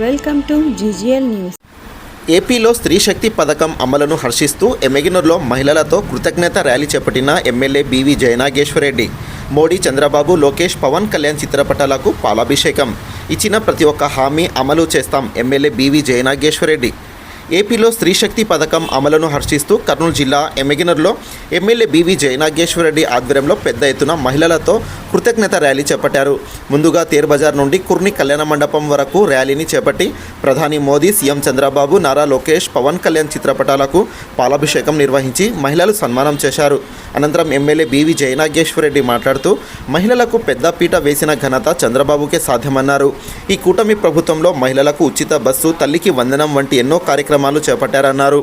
Welcome to GGL news. ఏపీలో స్త్రీ శక్తి పథకం అమలును హర్షిస్తూ ఎమెగినూర్లో మహిళలతో కృతజ్ఞత ర్యాలీ చేపట్టిన ఎమ్మెల్యే బీవీ జయనాగేశ్వరరెడ్డి. మోడీ చంద్రబాబు లోకేష్ పవన్ కళ్యాణ్ చిత్రపటాలకు పాలాభిషేకం. ఇచ్చిన ప్రతి ఒక్క హామీ అమలు చేస్తాం ఎమ్మెల్యే బీవీ జయనాగేశ్వరరెడ్డి. ఏపీలో స్త్రీ శక్తి పథకం అమలును హర్షిస్తూ కర్నూలు జిల్లా ఎమ్మెగినర్లో ఎమ్మెల్యే బీవీ జయనాగేశ్వరరెడ్డి ఆధ్వర్యంలో పెద్ద ఎత్తున మహిళలతో కృతజ్ఞత ర్యాలీ చేపట్టారు. ముందుగా తేర్ బజార్ నుండి కుర్ని కళ్యాణ మండపం వరకు ర్యాలీని చేపట్టి ప్రధాని మోదీ సీఎం చంద్రబాబు నారా లోకేష్ పవన్ కళ్యాణ్ చిత్రపటాలకు పాలాభిషేకం నిర్వహించి మహిళలు సన్మానం చేశారు. అనంతరం ఎమ్మెల్యే బీవీ జయనాగేశ్వరరెడ్డి మాట్లాడుతూ మహిళలకు పెద్దపీట వేసిన ఘనత చంద్రబాబుకే సాధ్యమన్నారు. ఈ కూటమి ప్రభుత్వంలో మహిళలకు ఉచిత బస్సు తల్లికి వందనం వంటి ఎన్నో కార్యక్రమాలు కార్యక్రమాలు చేపట్టారన్నారు.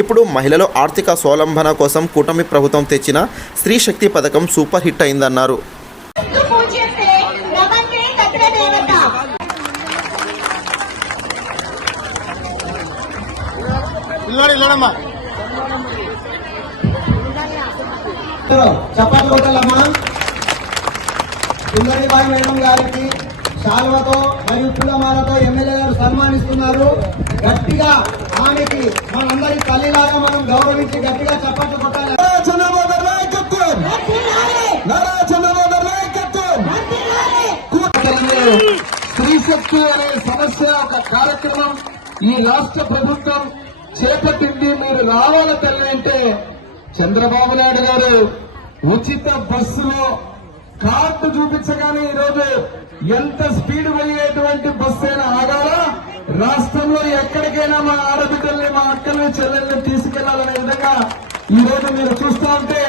ఇప్పుడు మహిళలు ఆర్థిక స్వాలంబన కోసం కూటమి ప్రభుత్వం తెచ్చిన స్త్రీ శక్తి పథకం సూపర్ హిట్ అయిందన్నారు. చప్పట్లు కొట్టాలమ్మా. పిల్లడి బాయ్ మేడం గారికి శాల్వతో మరియు పూలమాలతో ఎమ్మెల్యే గారు సన్మానిస్తున్నారు. గట్టిగా ఆమెకి మనందరి తల్లిలాగా మనం గౌరవించి గట్టిగా చప్పట్లు కొట్టాలి. చంద్రబాబు నాయకత్వం! నారా చంద్రబాబు నాయకత్వం! స్త్రీ శక్తి అనే సమస్య ఒక కార్యక్రమం. ఈ రాష్ట్ర ప్రభుత్వం చేపట్టింది మీరు రావాలి తల్లి అంటే చంద్రబాబు నాయుడు గారు ఉచిత బస్సులో కార్డు చూపించగానే ఈరోజు ఎంత స్పీడ్ పోయేటువంటి బస్సు అయినా ఆగాలా? రాష్ట్రంలో ఎక్కడికైనా మా ఆడబిడ్డల్ని మా అక్కల్ని చెల్లెల్ని తీసుకెళ్ళాలనే విధంగా ఈ రోజు మీరు చూస్తా ఉంటే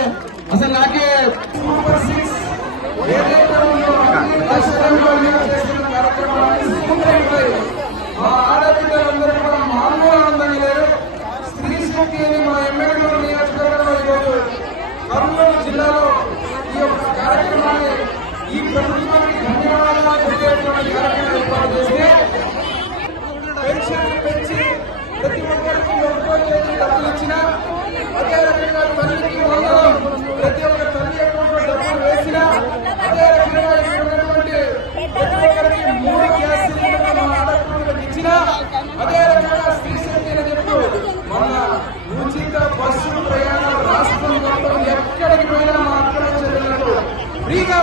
అసలు నాకే ఏర్పాటు ఇచ్చిన తల్లి అకౌంట్లో డబ్బులు వేసిన అదే రకంగా ఇచ్చినటువంటి ప్రతి ఒక్కరికి బస్సు ప్రయాణం రాష్ట్రం మొత్తం ఎక్కడికి పోయినా మా అక్కడ ఫ్రీగా